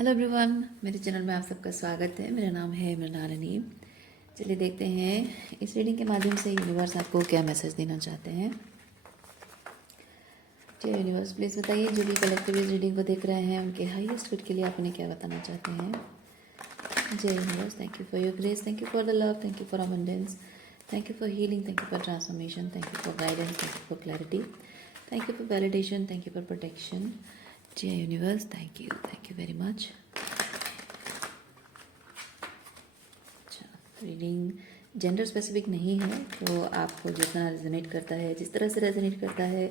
Hello everyone, मेरे channel में आप सबका स्वागत है। मेरा नाम है मृणालिनी। चलिए देखते हैं इस रीडिंग के माध्यम से यूनिवर्स आपको क्या मैसेज देना चाहते हैं। जी यूनिवर्स, प्लीज़ बताइए जो भी कलेक्टिव इस रीडिंग को देख रहे हैं उनके हाईएस्ट गुड के लिए आप उन्हें क्या बताना चाहते हैं। जय universe, thank you for your grace, thank you for the love, thank you for abundance, thank you for healing, thank you for transformation, thank you for guidance, thank you for clarity, thank you for validation, thank you for protection. जय universe, thank you very much. Reading gender specific नहीं है, तो आपको जितना resonate करता है, जिस तरह से रेजोनेट करता है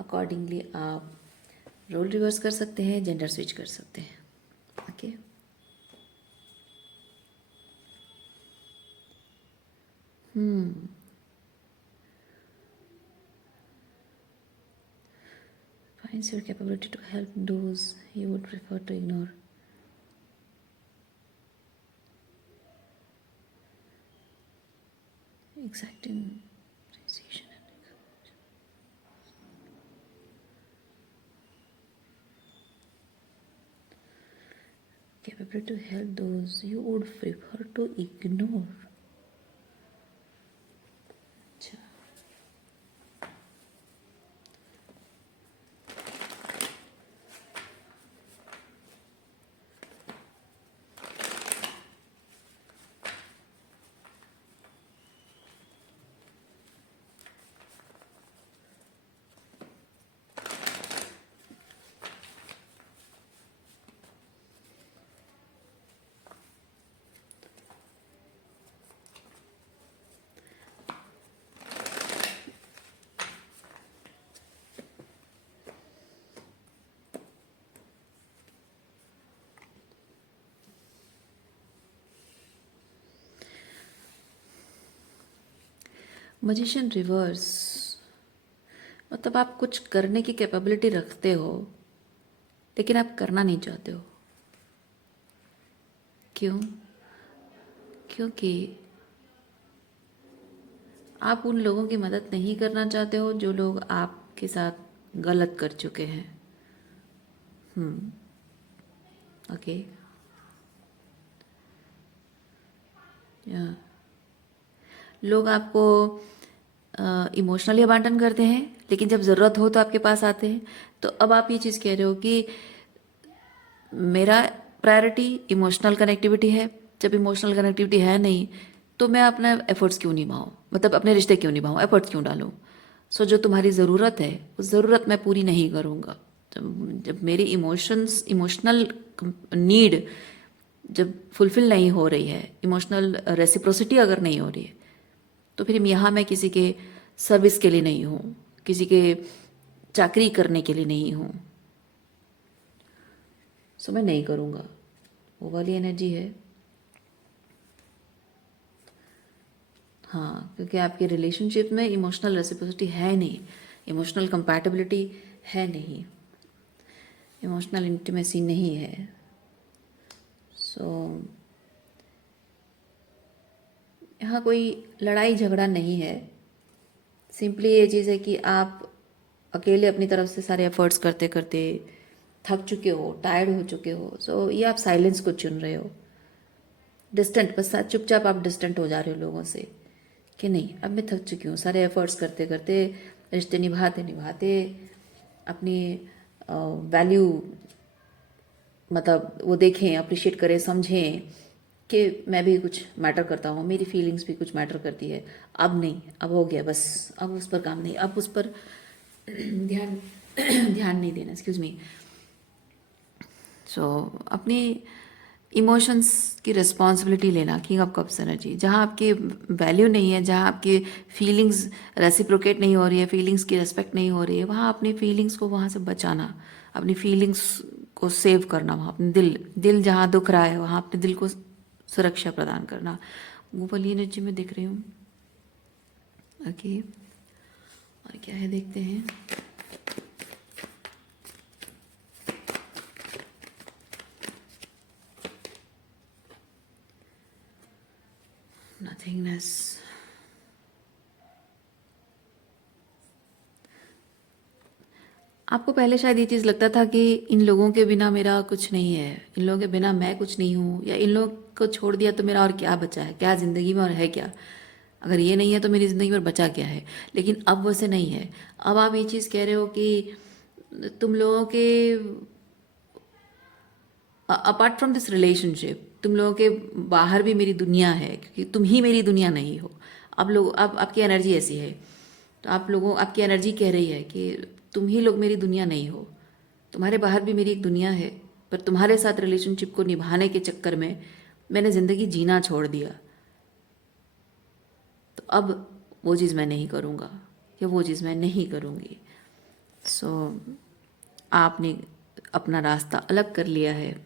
अकॉर्डिंगली आप रोल रिवर्स कर सकते हैं, जेंडर स्विच कर सकते हैं। Okay finds your capability to help those you would prefer to ignore. Exacting precision and capability to help those you would prefer to ignore. अच्छा, मजिशियन रिवर्स मतलब आप कुछ करने की कैपेबिलिटी रखते हो लेकिन आप करना नहीं चाहते हो। क्यों? क्योंकि आप उन लोगों की मदद नहीं करना चाहते हो जो लोग आपके साथ गलत कर चुके हैं। ओके या लोग आपको इमोशनली अबांडन करते हैं, लेकिन जब ज़रूरत हो तो आपके पास आते हैं। तो अब आप ये चीज़ कह रहे हो कि मेरा प्रायोरिटी इमोशनल कनेक्टिविटी है। जब इमोशनल कनेक्टिविटी है नहीं तो मैं अपना एफर्ट्स क्यों निभाऊँ, मतलब अपने रिश्ते क्यों निभाऊँ, एफर्ट्स क्यों डालूँ। सो जो तुम्हारी ज़रूरत है उस ज़रूरत मैं पूरी नहीं करूँगा। जब मेरी इमोशनल नीड जब फुलफिल नहीं हो रही है, इमोशनल रेसिप्रोसिटी अगर नहीं हो रही है, तो फिर यहाँ मैं किसी के सर्विस के लिए नहीं हूँ, किसी के चाकरी करने के लिए नहीं हूँ। सो मैं नहीं करूँगा। वो वाली एनर्जी है। हाँ, क्योंकि आपके रिलेशनशिप में इमोशनल रेसिप्रोसिटी है नहीं, इमोशनल कंपैटिबिलिटी है नहीं, इमोशनल इंटीमेसी नहीं है। सो यहाँ कोई लड़ाई झगड़ा नहीं है। सिंपली ये चीज़ है कि आप अकेले अपनी तरफ से सारे एफर्ट्स करते करते थक चुके हो, टायर्ड हो चुके हो। सो ये आप साइलेंस को चुन रहे हो, डिस्टेंट, बस चुपचाप आप डिस्टेंट हो जा रहे हो लोगों से कि नहीं अब मैं थक चुकी हूँ। सारे एफर्ट्स करते करते, रिश्ते निभाते निभाते, अपनी वैल्यू मतलब वो देखें, अप्रिशिएट करें, समझें कि मैं भी कुछ मैटर करता हूँ, मेरी फीलिंग्स भी कुछ मैटर करती है। अब नहीं, अब हो गया बस, अब उस पर काम नहीं, अब उस पर ध्यान ध्यान नहीं देना, एक्सक्यूज मी। सो अपनी इमोशंस की रिस्पॉन्सिबिलिटी लेना, किंग ऑफ कप्स एनर्जी। जहाँ आपकी वैल्यू नहीं है, जहाँ आपकी फीलिंग्स रेसिप्रोकेट नहीं हो रही है, फीलिंग्स की रिस्पेक्ट नहीं हो रही है, वहाँ अपनी फीलिंग्स को वहाँ से बचाना, अपनी फीलिंग्स को सेव करना। वहाँ अपने दिल जहाँ दुख रहा है वहाँ अपने दिल को सुरक्षा प्रदान करना। वो वाली एनर्जी में दिख रही हूँ। ओके, और क्या है देखते हैं। नथिंगनेस, आपको पहले शायद ये चीज़ लगता था कि इन लोगों के बिना मेरा कुछ नहीं है, इन लोगों के बिना मैं कुछ नहीं हूँ, या इन लोगों को छोड़ दिया तो मेरा और क्या बचा है, क्या ज़िंदगी में और है क्या, अगर ये नहीं है तो मेरी ज़िंदगी में बचा क्या है। लेकिन अब वैसे नहीं है। अब आप ये चीज़ कह रहे हो कि तुम लोगों के अपार्ट फ्रॉम दिस रिलेशनशिप तुम लोगों के बाहर भी मेरी दुनिया है, क्योंकि तुम ही मेरी दुनिया नहीं हो। अब लोग, अब आपकी एनर्जी ऐसी है, तो आप लोगों, आपकी एनर्जी कह रही है कि तुम ही लोग मेरी दुनिया नहीं हो, तुम्हारे बाहर भी मेरी एक दुनिया है, पर तुम्हारे साथ रिलेशनशिप को निभाने के चक्कर में मैंने ज़िंदगी जीना छोड़ दिया। तो अब वो चीज़ मैं नहीं करूँगा, या वो चीज़ मैं नहीं करूँगी। सो आपने अपना रास्ता अलग कर लिया है,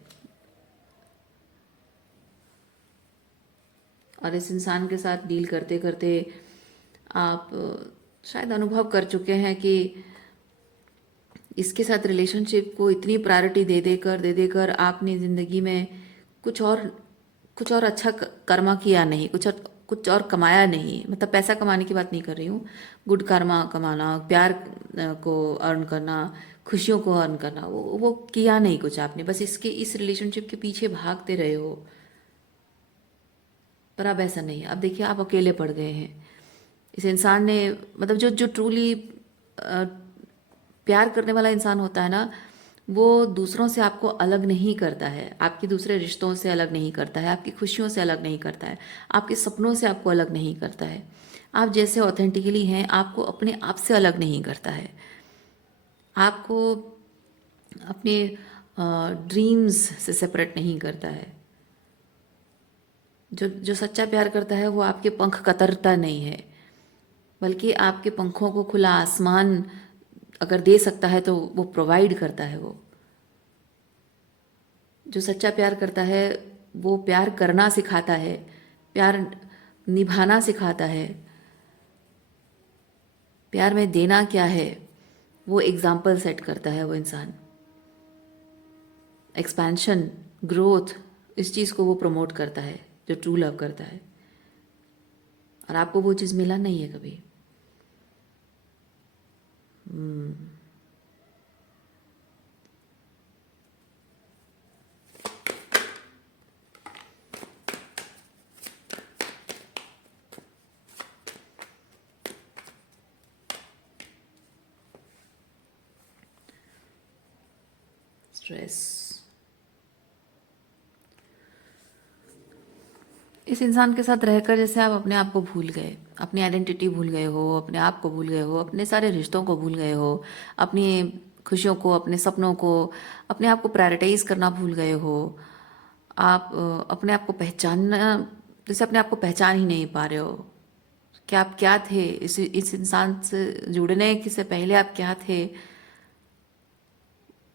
और इस इंसान के साथ डील करते करते आप शायद अनुभव कर चुके हैं कि इसके साथ रिलेशनशिप को इतनी प्रायोरिटी दे देकर आपने ज़िंदगी में कुछ और कुछ और अच्छा कर्मा किया नहीं, कुछ और कमाया नहीं। मतलब पैसा कमाने की बात नहीं कर रही हूँ, गुड कर्मा कमाना, प्यार को अर्न करना, खुशियों को अर्न करना, वो किया नहीं कुछ आपने, बस इसके इस रिलेशनशिप के पीछे भागते रहे हो। पर अब ऐसा नहीं है, अब देखिए आप अकेले पड़ गए हैं। इस इंसान ने, मतलब जो ट्रूली प्यार करने वाला इंसान होता है ना, वो दूसरों से आपको अलग नहीं करता है, आपकी दूसरे रिश्तों से अलग नहीं करता है, आपकी खुशियों से अलग नहीं करता है, आपके सपनों से आपको अलग नहीं करता है। आप जैसे ऑथेंटिकली हैं, आपको अपने आप से अलग नहीं करता है। आपको अपने ड्रीम्स से सेपरेट नहीं करता है। जो जो सच्चा प्यार करता है वो आपके पंख कतरता नहीं है, बल्कि आपके पंखों को खुला आसमान अगर दे सकता है तो वो प्रोवाइड करता है। वो जो सच्चा प्यार करता है वो प्यार करना सिखाता है, प्यार निभाना सिखाता है, प्यार में देना क्या है वो एग्जाम्पल सेट करता है। वो इंसान एक्सपेंशन, ग्रोथ, इस चीज़ को वो प्रमोट करता है जो ट्रू लव करता है, और आपको वो चीज़ मिला नहीं है कभी। स्ट्रेस, इस इंसान के साथ रहकर जैसे आप अपने आप को भूल गए, अपनी आइडेंटिटी भूल गए हो, अपने आप को भूल गए हो, अपने सारे रिश्तों को भूल गए हो, अपनी खुशियों को, अपने सपनों को, अपने आप को प्रायोरिटाइज करना भूल गए हो। आप अपने आप को पहचानना, जैसे अपने आप को पहचान ही नहीं पा रहे हो कि आप क्या थे। इस इंसान से जुड़ने के से पहले आप क्या थे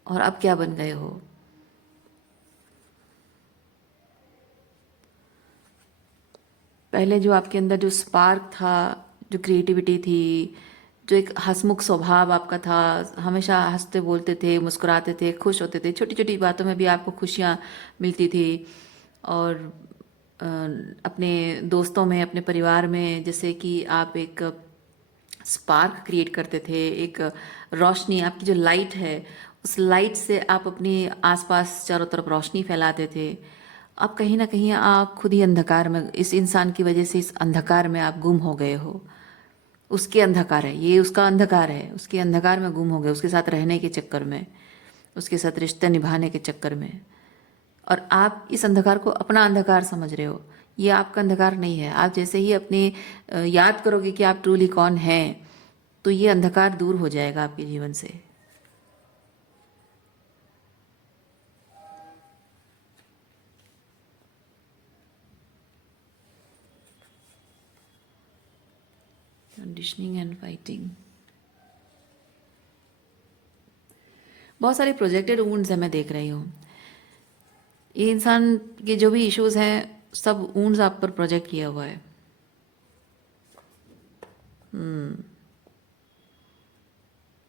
और अब क्या बन गए हो। पहले जो आपके अंदर जो स्पार्क था, जो क्रिएटिविटी थी, जो एक हंसमुख स्वभाव आपका था, हमेशा हंसते बोलते थे, मुस्कुराते थे, खुश होते थे, छोटी छोटी बातों में भी आपको खुशियाँ मिलती थी। और अ, अपने दोस्तों में, अपने परिवार में, जैसे कि आप एक स्पार्क क्रिएट करते थे, एक रोशनी, आपकी जो लाइट है उस लाइट से आप अपने आसपास चारों तरफ रोशनी फैलाते थे। अब कहीं ना कहीं आप खुद ही अंधकार में, इस इंसान की वजह से इस अंधकार में आप गुम हो गए हो। उसके अंधकार है, ये उसका अंधकार है, उसके अंधकार में गुम हो गए, उसके साथ रहने के चक्कर में, उसके साथ रिश्ते निभाने के चक्कर में। और आप इस अंधकार को अपना अंधकार समझ रहे हो। ये आपका अंधकार नहीं है। आप जैसे ही अपने याद करोगे कि आप ट्रूली कौन हैं, तो ये अंधकार दूर हो जाएगा आपके जीवन से। कंडीशनिंग एंड फाइटिंग, बहुत सारे प्रोजेक्टेड वुंड्स हैं, मैं देख रही हूँ। ये इंसान के जो भी इश्यूज हैं सब वुंड्स आप पर प्रोजेक्ट किया हुआ है।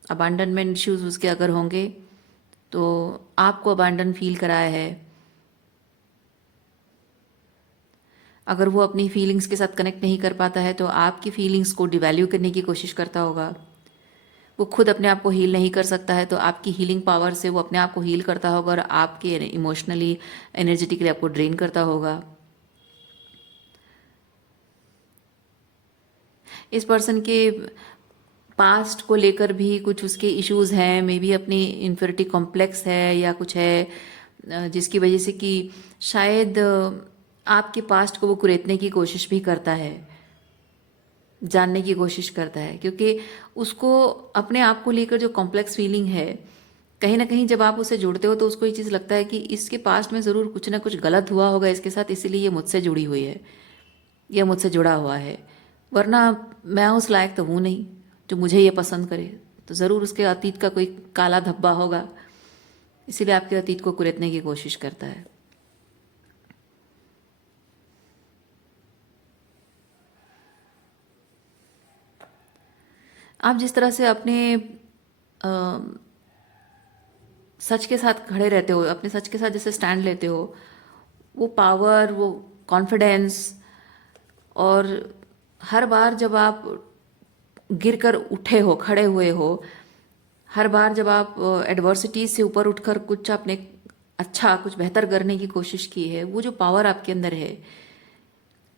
अबांडनमेंट इश्यूज उसके अगर होंगे तो आपको अबांडन फील कराया है। अगर वो अपनी फीलिंग्स के साथ कनेक्ट नहीं कर पाता है तो आपकी फीलिंग्स को डिवैल्यू करने की कोशिश करता होगा। वो खुद अपने आप को हील नहीं कर सकता है, तो आपकी हीलिंग पावर से वो अपने आप को हील करता होगा और आपके इमोशनली एनर्जेटिकली आपको ड्रेन करता होगा। इस पर्सन के पास्ट को लेकर भी कुछ उसके इश्यूज हैं, मे बी अपनी इन्फिनिटी कॉम्प्लेक्स है या कुछ है, जिसकी वजह से कि शायद आपके पास्ट को वो कुरेदने की कोशिश भी करता है, जानने की कोशिश करता है, क्योंकि उसको अपने आप को लेकर जो कॉम्प्लेक्स फीलिंग है, कहीं ना कहीं जब आप उसे जुड़ते हो तो उसको ये चीज़ लगता है कि इसके पास्ट में ज़रूर कुछ ना कुछ गलत हुआ होगा इसके साथ, इसीलिए ये मुझसे जुड़ी हुई है, यह मुझसे जुड़ा हुआ है, वरना मैं उस लायक तो हूँ नहीं जो मुझे ये पसंद करे। तो ज़रूर उसके अतीत का कोई काला धब्बा होगा, इसीलिए आपके अतीत को कुरेदने की कोशिश करता है। आप जिस तरह से अपने सच के साथ खड़े रहते हो, अपने सच के साथ जैसे स्टैंड लेते हो, वो पावर, वो कॉन्फिडेंस, और हर बार जब आप गिरकर उठे हो, खड़े हुए हो, हर बार जब आप एडवर्सिटीज से ऊपर उठकर कुछ आपने अच्छा, कुछ बेहतर करने की कोशिश की है, वो जो पावर आपके अंदर है,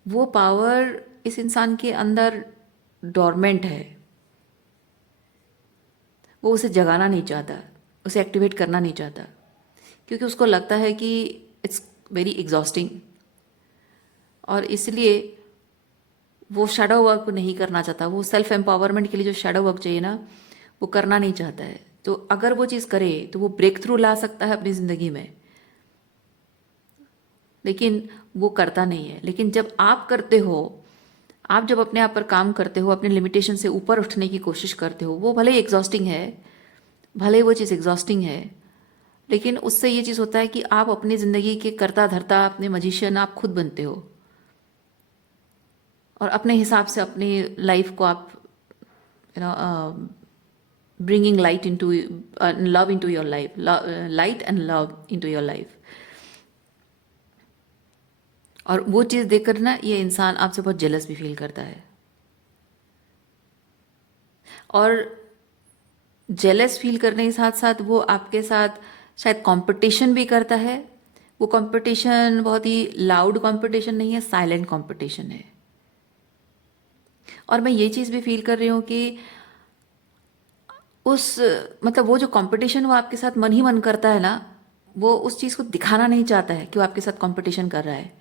वो पावर इस इंसान के अंदर डोरमेंट है। वो उसे जगाना नहीं चाहता, उसे एक्टिवेट करना नहीं चाहता, क्योंकि उसको लगता है कि इट्स वेरी एग्जॉस्टिंग, और इसलिए वो शैडो वर्क नहीं करना चाहता। वो सेल्फ एम्पावरमेंट के लिए जो शैडो वर्क चाहिए ना, वो करना नहीं चाहता है। तो अगर वो चीज़ करे तो वो ब्रेक थ्रू ला सकता है अपनी ज़िंदगी में, लेकिन वो करता नहीं है। लेकिन जब आप करते हो, आप जब अपने आप पर काम करते हो, अपने लिमिटेशन से ऊपर उठने की कोशिश करते हो, वो भले ही एग्जॉस्टिंग है, भले ही वो चीज़ एग्जॉस्टिंग है, लेकिन उससे ये चीज़ होता है कि आप अपनी ज़िंदगी के कर्ता धर्ता, अपने मजिशियन आप खुद बनते हो, और अपने हिसाब से अपनी लाइफ को आप you know bringing light into love into your life, light and love into your life। और वो चीज़ देखकर ना ये इंसान आपसे बहुत जेलस भी फील करता है, और जेलस फील करने के साथ साथ वो आपके साथ शायद कंपटीशन भी करता है। वो कंपटीशन बहुत ही लाउड कंपटीशन नहीं है, साइलेंट कंपटीशन है। और मैं ये चीज़ भी फील कर रही हूँ कि उस मतलब वो जो कंपटीशन वो आपके साथ मन ही मन करता है ना, वो उस चीज़ को दिखाना नहीं चाहता है कि वो आपके साथ कंपटीशन कर रहा है।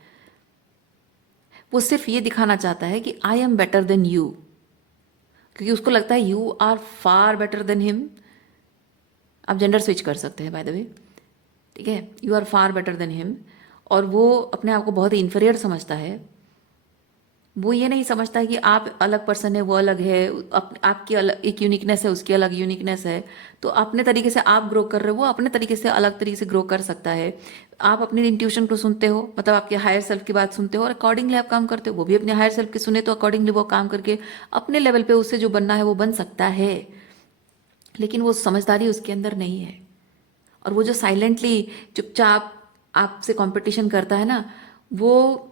वो सिर्फ ये दिखाना चाहता है कि I am better than you, क्योंकि उसको लगता है you are far better than him. आप जेंडर स्विच कर सकते हैं बाय द वे, ठीक है, you are far better than him. और वो अपने आप को बहुत ही इन्फीरियर समझता है। वो ये नहीं समझता है कि आप अलग पर्सन है, वो अलग है, आपकी अलग एक यूनिकनेस है, उसकी अलग यूनिकनेस है। तो अपने तरीके से आप ग्रो कर रहे हो, वो अपने तरीके से अलग तरीके से ग्रो कर सकता है। आप अपनी इंट्यूशन को सुनते हो, मतलब आपके हायर सेल्फ की बात सुनते हो और अकॉर्डिंगली आप काम करते हो। वो भी अपने हायर सेल्फ की सुने तो अकॉर्डिंगली वो काम करके अपने लेवल पे उससे जो बनना है वो बन सकता है। लेकिन वो समझदारी उसके अंदर नहीं है। और वो जो साइलेंटली चुपचाप आपसे कंपटीशन करता है ना, वो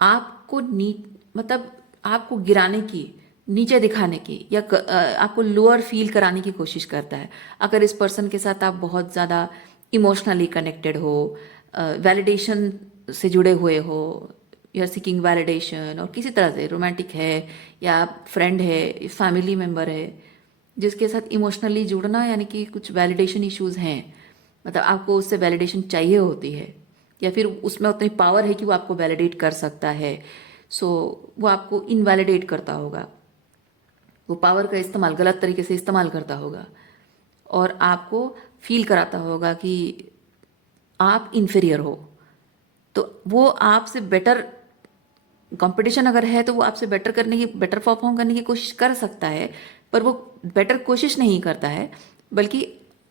आपको मतलब आपको गिराने की, नीचे दिखाने की, या आपको लोअर फील कराने की कोशिश करता है। अगर इस पर्सन के साथ आप बहुत ज़्यादा इमोशनली कनेक्टेड हो, वैलिडेशन से जुड़े हुए हो, यू आर सीकिंग वैलिडेशन, और किसी तरह से रोमांटिक है या फ्रेंड है, फैमिली मेम्बर है, जिसके साथ इमोशनली जुड़ना यानी कि कुछ वैलिडेशन इश्यूज हैं, मतलब आपको उससे वैलिडेशन चाहिए होती है, या फिर उसमें उतनी पावर है कि वो आपको वैलिडेट कर सकता है, सो वो आपको इनवैलिडेट करता होगा, वो पावर का इस्तेमाल गलत तरीके से इस्तेमाल करता होगा, और आपको फील कराता होगा कि आप इन्फीरियर हो। तो वो आपसे बेटर, कंपटीशन अगर है तो वो आपसे बेटर करने की, बेटर परफॉर्म करने की कोशिश कर सकता है, पर वो बेटर कोशिश नहीं करता है, बल्कि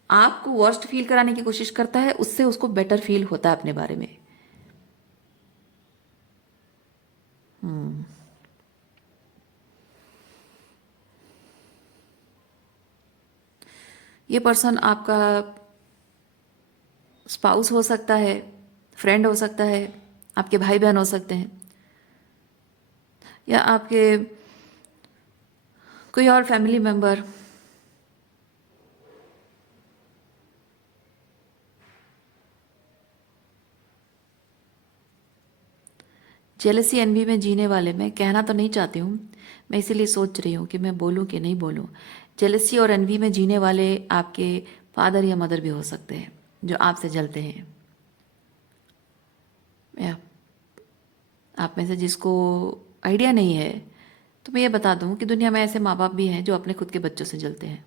आपको वर्स्ट फील कराने की कोशिश करता है। उससे उसको बेटर फील होता है अपने बारे में। ये पर्सन आपका स्पाउस हो सकता है, फ्रेंड हो सकता है, आपके भाई बहन हो सकते हैं, या आपके कोई और फैमिली मेंबर? जेलसी एनवी में जीने वाले, मैं कहना तो नहीं चाहती हूँ, मैं इसीलिए सोच रही हूँ कि मैं बोलूँ कि नहीं बोलूँ। जेलसी और एनवी में जीने वाले आपके फादर या मदर भी हो सकते हैं जो आपसे जलते हैं, या आप में से जिसको आइडिया नहीं है तो मैं ये बता दूँ कि दुनिया में ऐसे माँ बाप भी हैं जो अपने खुद के बच्चों से जलते हैं।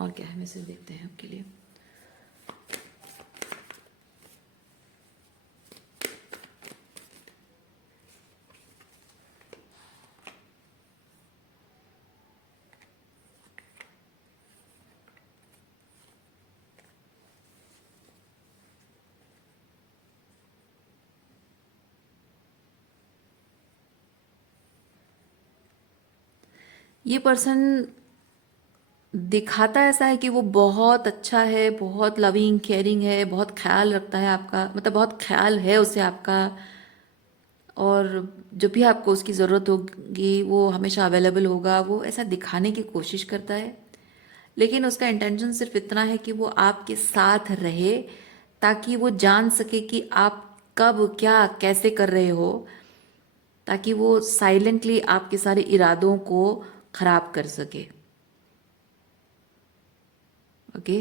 और क्या है, मैसेज देखते हैं आपके लिए। ये पर्सन दिखाता ऐसा है कि वो बहुत अच्छा है, बहुत लविंग केयरिंग है, बहुत ख्याल रखता है आपका, मतलब बहुत ख्याल है उसे आपका, और जब भी आपको उसकी ज़रूरत होगी वो हमेशा अवेलेबल होगा, वो ऐसा दिखाने की कोशिश करता है। लेकिन उसका इंटेंशन सिर्फ इतना है कि वो आपके साथ रहे ताकि वो जान सके कि आप कब क्या कैसे कर रहे हो, ताकि वो साइलेंटली आपके सारे इरादों को खराब कर सके। ओके।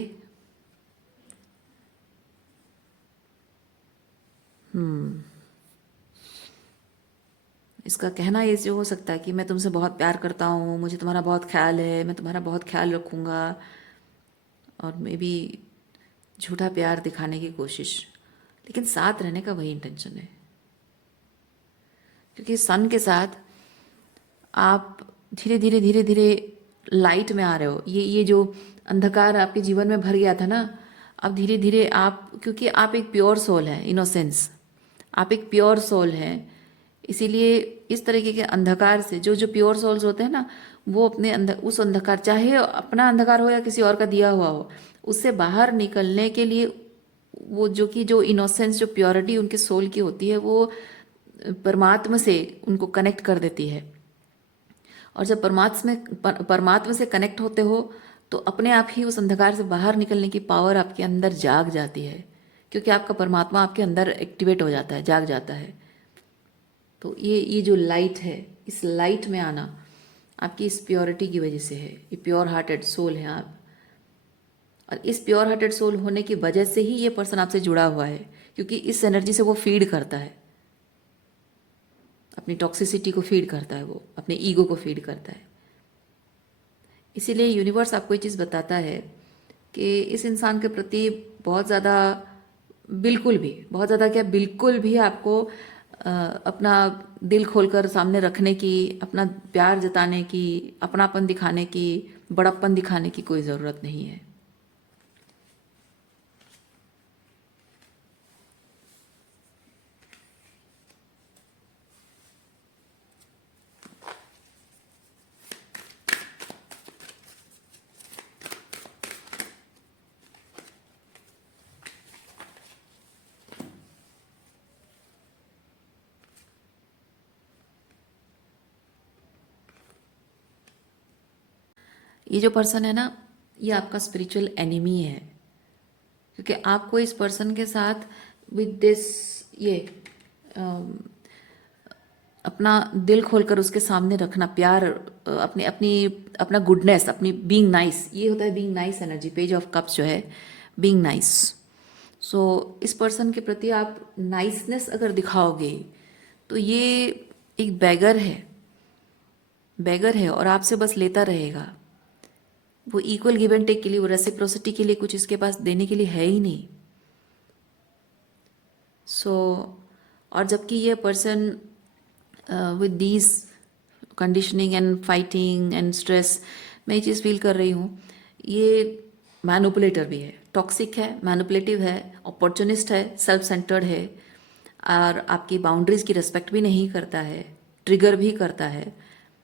इसका कहना ये जो हो सकता है कि मैं तुमसे बहुत प्यार करता हूँ, मुझे तुम्हारा बहुत ख्याल है, मैं तुम्हारा बहुत ख्याल रखूँगा, और मे बी झूठा प्यार दिखाने की कोशिश, लेकिन साथ रहने का वही इंटेंशन है। क्योंकि सन के साथ आप धीरे धीरे धीरे धीरे लाइट में आ रहे हो। ये जो अंधकार आपके जीवन में भर गया था ना, अब धीरे धीरे आप, क्योंकि आप एक प्योर सोल है, इनोसेंस, आप एक प्योर सोल हैं, इसीलिए इस तरीके के अंधकार से, जो जो प्योर सोल्स होते हैं ना, वो अपने अंदर उस अंधकार, चाहे अपना अंधकार हो या किसी और का दिया हुआ हो, उससे बाहर निकलने के लिए वो जो इनोसेंस, जो प्योरिटी उनके सोल की होती है, वो परमात्मा से उनको कनेक्ट कर देती है। और जब परमात्मा से कनेक्ट होते हो तो अपने आप ही उस अंधकार से बाहर निकलने की पावर आपके अंदर जाग जाती है, क्योंकि आपका परमात्मा आपके अंदर एक्टिवेट हो जाता है, जाग जाता है। तो ये जो लाइट है, इस लाइट में आना आपकी इस प्योरिटी की वजह से है। ये प्योर हार्टेड सोल है आप, और इस प्योर हार्टेड सोल होने की वजह से ही ये पर्सन आपसे जुड़ा हुआ है, क्योंकि इस एनर्जी से वो फीड करता है, अपनी टॉक्सिसिटी को फीड करता है, वो अपने ईगो को फीड करता है। इसीलिए यूनिवर्स आपको ये चीज़ बताता है कि इस इंसान के प्रति बहुत ज़्यादा, बिल्कुल भी, बहुत ज़्यादा क्या, बिल्कुल भी आपको अपना दिल खोलकर सामने रखने की, अपना प्यार जताने की, अपनापन दिखाने की, बड़प्पन दिखाने की कोई ज़रूरत नहीं है। ये जो पर्सन है ना, ये आपका स्पिरिचुअल एनिमी है, क्योंकि आपको इस पर्सन के साथ विद दिस, ये अपना दिल खोलकर उसके सामने रखना, प्यार, अपनी अपनी अपना गुडनेस, अपनी बीइंग नाइस, ये होता है being nice energy, page of cups जो है, बीइंग नाइस। सो इस पर्सन के प्रति आप नाइसनेस अगर दिखाओगे तो ये एक बैगर है, बैगर है, और आपसे बस लेता रहेगा। वो इक्वल गिव एंड टेक के लिए, वो रेसिप्रोसिटी के लिए कुछ इसके पास देने के लिए है ही नहीं। सो और जबकि ये person with these conditioning and fighting and stress, मैं ये चीज़ फील कर रही हूँ, ये मैनुपुलेटर भी है, टॉक्सिक है, मैनुपुलेटिव है, अपॉर्चुनिस्ट है, सेल्फ सेंटर्ड है, और आपकी बाउंड्रीज की रिस्पेक्ट भी नहीं करता है, ट्रिगर भी करता है,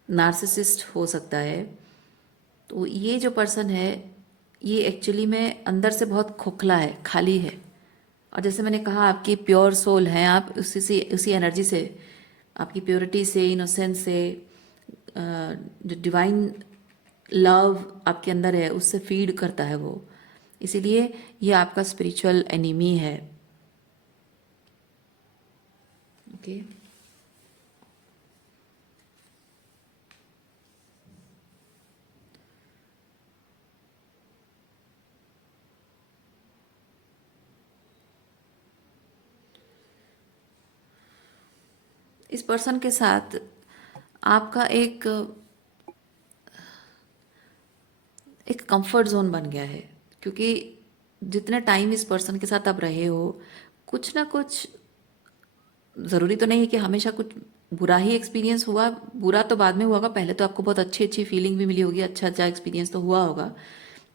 नार्सिसिस्ट हो सकता है। तो ये जो पर्सन है, ये एक्चुअली में अंदर से बहुत खोखला है, खाली है। और जैसे मैंने कहा, आपकी प्योर सोल है, आप उसी एनर्जी से, आपकी प्योरिटी से, इनोसेंस से, जो डिवाइन लव आपके अंदर है उससे फीड करता है वो। इसीलिए ये आपका स्पिरिचुअल एनिमी है। ओके। इस पर्सन के साथ आपका एक कंफर्ट जोन बन गया है, क्योंकि जितने टाइम इस पर्सन के साथ आप रहे हो, कुछ ना कुछ, ज़रूरी तो नहीं है कि हमेशा कुछ बुरा ही एक्सपीरियंस हुआ, बुरा तो बाद में हुआ होगा, पहले तो आपको बहुत अच्छी अच्छी फीलिंग भी मिली होगी, अच्छा अच्छा एक्सपीरियंस तो हुआ होगा।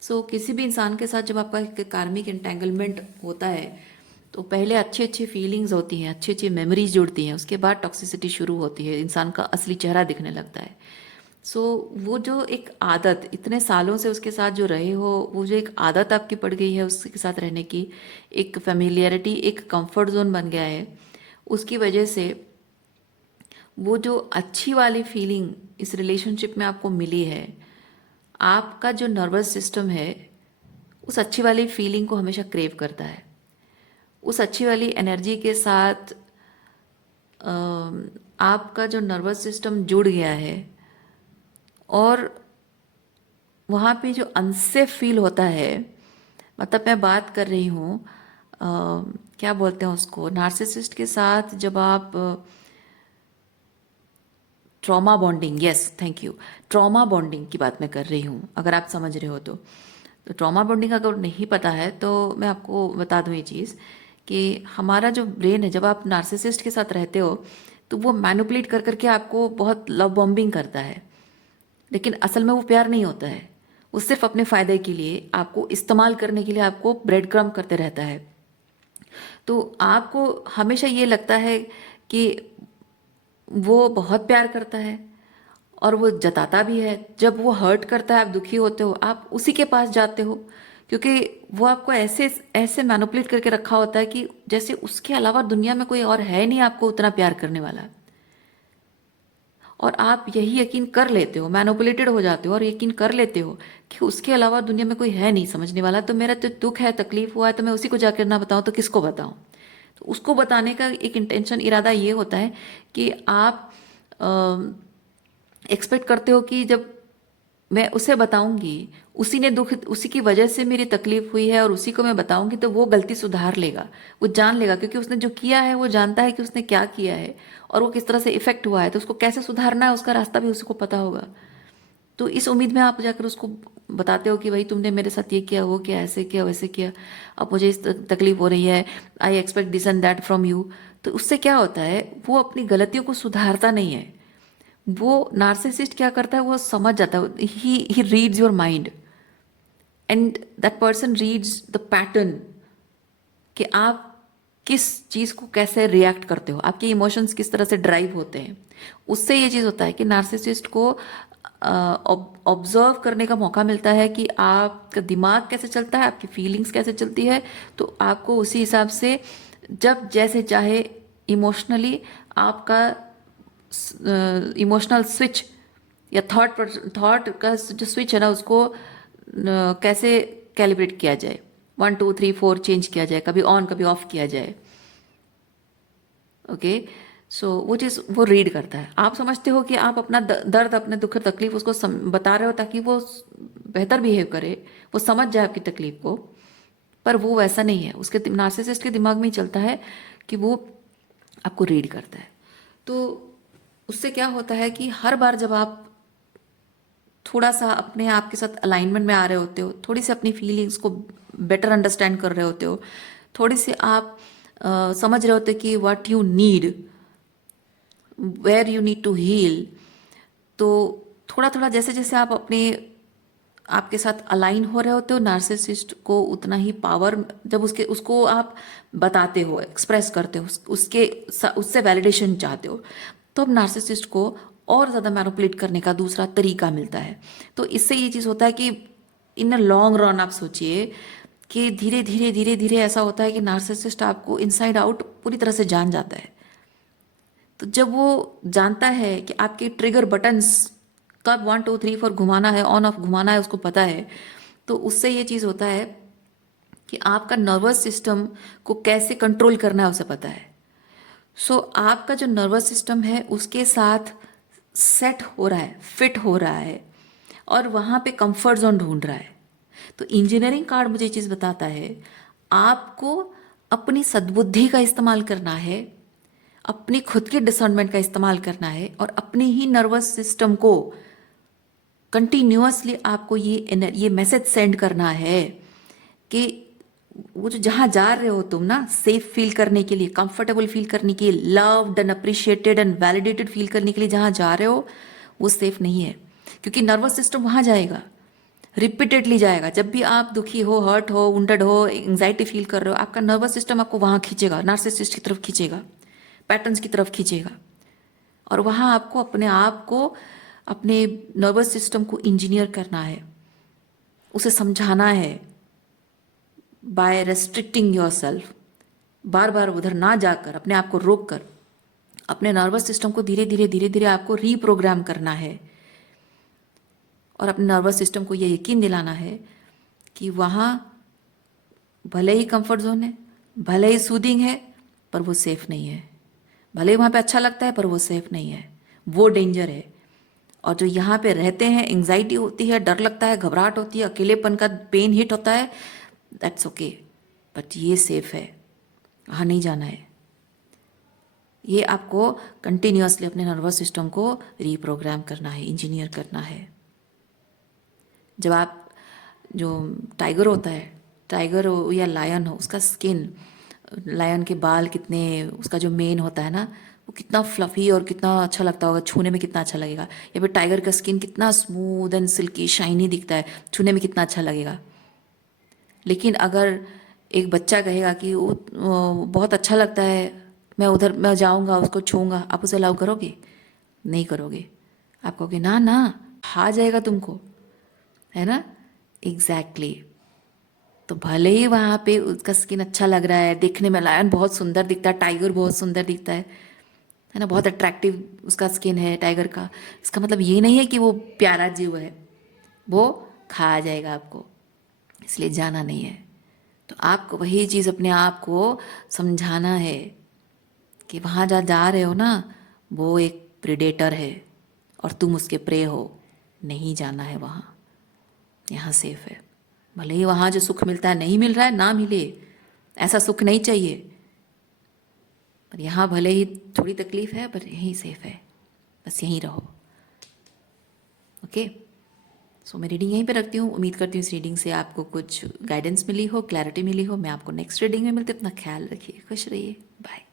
सो किसी भी इंसान के साथ जब आपका एक कार्मिक एंटेंगलमेंट होता है, तो पहले अच्छी अच्छी फीलिंग्स होती हैं, अच्छी अच्छी मेमोरीज जुड़ती हैं, उसके बाद टॉक्सिसिटी शुरू होती है, इंसान का असली चेहरा दिखने लगता है। सो वो जो एक आदत, इतने सालों से उसके साथ जो रहे हो, वो जो एक आदत आपकी पड़ गई है उसके साथ रहने की, एक फेमिलियरिटी, एक कंफर्ट जोन बन गया है, उसकी वजह से वो जो अच्छी वाली फीलिंग इस रिलेशनशिप में आपको मिली है, आपका जो नर्वस सिस्टम है उस अच्छी वाली फीलिंग को हमेशा क्रेव करता है। उस अच्छी वाली एनर्जी के साथ आपका जो नर्वस सिस्टम जुड़ गया है, और वहाँ पे जो अनसेफ फील होता है, मतलब मैं बात कर रही हूँ, क्या बोलते हैं उसको, नार्सिसिस्ट के साथ जब आप trauma bonding, yes thank you, trauma bonding की बात मैं कर रही हूँ, अगर आप समझ रहे हो तो ट्रॉमा बॉन्डिंग अगर नहीं पता है तो मैं आपको बता दूँ ये चीज़, कि हमारा जो ब्रेन है, जब आप नार्सिसिस्ट के साथ रहते हो तो वो मैनिपुलेट कर करके आपको बहुत लव बॉम्बिंग करता है, लेकिन असल में वो प्यार नहीं होता है। वो सिर्फ अपने फ़ायदे के लिए, आपको इस्तेमाल करने के लिए आपको ब्रेड क्रम्ब करते रहता है। तो आपको हमेशा ये लगता है कि वो बहुत प्यार करता है, और वो जताता भी है। जब वो हर्ट करता है, आप दुखी होते हो, आप उसी के पास जाते हो, क्योंकि वो आपको ऐसे ऐसे मैनिपुलेट करके रखा होता है कि जैसे उसके अलावा दुनिया में कोई और है नहीं आपको उतना प्यार करने वाला। और आप यही यकीन कर लेते हो, मैनिपुलेटेड हो जाते हो और यकीन कर लेते हो कि उसके अलावा दुनिया में कोई है नहीं समझने वाला। तो मेरा तो दुख है, तकलीफ हुआ है, तो मैं उसी को जाकर ना बताऊं तो किसको बताऊं। तो उसको बताने का एक इंटेंशन, इरादा ये होता है कि आप एक्सपेक्ट करते हो कि जब मैं उसे बताऊंगी, उसी ने दुख, उसी की वजह से मेरी तकलीफ हुई है, और उसी को मैं बताऊंगी तो वो गलती सुधार लेगा, वो जान लेगा, क्योंकि उसने जो किया है वो जानता है कि उसने क्या किया है और वो किस तरह से इफेक्ट हुआ है, तो उसको कैसे सुधारना है उसका रास्ता भी उसको पता होगा। तो इस उम्मीद में आप जाकर उसको बताते हो कि भाई तुमने मेरे साथ ये किया, वो किया, ऐसे किया, वैसे किया, अब मुझे इस तकलीफ हो रही है, I expect this and that from you. तो उससे क्या होता है, वो अपनी गलतियों को सुधारता नहीं है। वो नार्सिसिस्ट क्या करता है, वो समझ जाता है, he reads your mind, and that person reads the pattern, कि आप किस चीज़ को कैसे रिएक्ट करते हो, आपके इमोशंस किस तरह से ड्राइव होते हैं। उससे ये चीज़ होता है कि नार्सिसिस्ट को ऑब्जर्व करने का मौका मिलता है कि आपका दिमाग कैसे चलता है, आपकी फीलिंग्स कैसे चलती है, तो आपको उसी हिसाब से जब जैसे चाहे इमोशनली आपका इमोशनल स्विच या थॉट का जो स्विच है ना, उसको कैसे कैलिब्रेट किया जाए, 1 2 3 4 चेंज किया जाए, कभी ऑन कभी ऑफ किया जाए। ओके। सो वो चीज़ वो रीड करता है। आप समझते हो कि आप अपना दर्द, अपने दुख तकलीफ उसको बता रहे हो ताकि वो बेहतर बिहेव करे, वो समझ जाए आपकी तकलीफ को, पर वो वैसा नहीं है। उसके नार्सिसिस्ट के दिमाग में ही चलता है कि वो आपको रीड करता है। तो उससे क्या होता है कि हर बार जब आप थोड़ा सा अपने आप के साथ अलाइनमेंट में आ रहे होते हो, थोड़ी सी अपनी फीलिंग्स को बेटर अंडरस्टैंड कर रहे होते हो, थोड़ी सी आप समझ रहे होते कि what you need, where you need to heal, तो थोड़ा थोड़ा जैसे जैसे आप अपने आपके साथ अलाइन हो रहे होते हो, नार्सिसिस्ट को उतना ही पावर, जब उसको आप बताते हो, एक्सप्रेस करते हो, उससे वैलिडेशन चाहते हो, तो अब नार्सिसिस्ट को और ज़्यादा मैनिपुलेट करने का दूसरा तरीका मिलता है। तो इससे ये चीज़ होता है कि इन अ लॉन्ग रन आप सोचिए कि धीरे धीरे धीरे धीरे ऐसा होता है कि नार्सिसिस्ट आपको इनसाइड आउट पूरी तरह से जान जाता है। तो जब वो जानता है कि आपके ट्रिगर बटन्स कब 1 2 3 4 घुमाना है, ऑन ऑफ घुमाना है, उसको पता है, तो उससे ये चीज़ होता है कि आपका नर्वस सिस्टम को कैसे कंट्रोल करना है उसे पता है। सो आपका जो नर्वस सिस्टम है उसके साथ सेट हो रहा है, फिट हो रहा है और वहाँ पे कंफर्ट जोन ढूंढ रहा है। तो इंजीनियरिंग कार्ड मुझे ये चीज़ बताता है, आपको अपनी सद्बुद्धि का इस्तेमाल करना है, अपनी खुद के डिसर्नमेंट का इस्तेमाल करना है और अपने ही नर्वस सिस्टम को कंटिन्यूअसली आपको ये मैसेज सेंड करना है कि वो जो जहाँ जा रहे हो तुम ना, सेफ फील करने के लिए, कंफर्टेबल फील करने के लिए, loved and appreciated and validated feel करने के लिए जहाँ जा रहे हो वो सेफ नहीं है। क्योंकि नर्वस सिस्टम वहाँ जाएगा, रिपीटेडली जाएगा। जब भी आप दुखी हो, हर्ट हो, वुंडेड हो, एंग्जाइटी फील कर रहे हो, आपका नर्वस सिस्टम आपको वहाँ खींचेगा, नार्सिसिस्ट की तरफ खींचेगा, पैटर्न्स की तरफ खींचेगा। और वहाँ आपको अपने आप को, अपने नर्वस सिस्टम को इंजीनियर करना है, उसे समझाना है बाय रेस्ट्रिक्टिंग योर सेल्फ। बार बार उधर ना जाकर अपने आप को रोक कर अपने नर्वस सिस्टम को धीरे धीरे धीरे धीरे आपको रीप्रोग्राम करना है और अपने नर्वस सिस्टम को यह यकीन दिलाना है कि वहाँ भले ही कंफर्ट जोन है, भले ही सूदिंग है, पर वो सेफ नहीं है। भले ही वहाँ पे अच्छा लगता है पर वो सेफ नहीं है, वो डेंजर है। और जो यहाँ पे रहते हैं, एंग्जाइटी होती है, डर लगता है, घबराहट होती है, अकेलेपन का पेन हिट होता है, दैट्स ओके, बट ये सेफ है, वहाँ नहीं जाना है। ये आपको कंटिन्यूअसली अपने नर्वस सिस्टम को रीप्रोग्राम करना है, इंजीनियर करना है। जब आप, जो टाइगर होता है, टाइगर हो या लायन हो, उसका स्किन, लायन के बाल कितने, उसका जो मेन होता है ना, वो कितना फ्लफी और कितना अच्छा लगता होगा, छूने में कितना अच्छा लगेगा। या फिर टाइगर का स्किन कितना स्मूथ एंड सिल्की शाइनी दिखता है, छूने में कितना अच्छा लगेगा। लेकिन अगर एक बच्चा कहेगा कि वो बहुत अच्छा लगता है, मैं जाऊंगा, उसको छूऊंगा, आप उसे अलाउ करोगे? नहीं करोगे। आप कहोगे ना ना, खा जाएगा तुमको, है ना? एग्जैक्टली तो भले ही वहाँ पे उसका स्किन अच्छा लग रहा है, देखने में लायन बहुत सुंदर दिखता है, टाइगर बहुत सुंदर दिखता है ना, बहुत अट्रैक्टिव उसका स्किन है टाइगर का, इसका मतलब ये नहीं है कि वो प्यारा जीव है, वो खा जाएगा आपको, इसलिए जाना नहीं है। तो आपको वही चीज़ अपने आप को समझाना है कि वहाँ जहाँ जा रहे हो ना, वो एक प्रेडेटर है और तुम उसके प्रे हो, नहीं जाना है वहाँ, यहाँ सेफ है। भले ही वहाँ जो सुख मिलता है नहीं मिल रहा है, ना मिले, ऐसा सुख नहीं चाहिए, पर यहाँ भले ही थोड़ी तकलीफ है पर यहीं सेफ है, बस यहीं रहो। ओके, सो मैं रीडिंग यहीं पे रखती हूँ। उम्मीद करती हूँ इस रीडिंग से आपको कुछ गाइडेंस मिली हो, क्लैरिटी मिली हो। मैं आपको नेक्स्ट रीडिंग में मिलते, अपना ख्याल रखिए, खुश रहिए, बाय।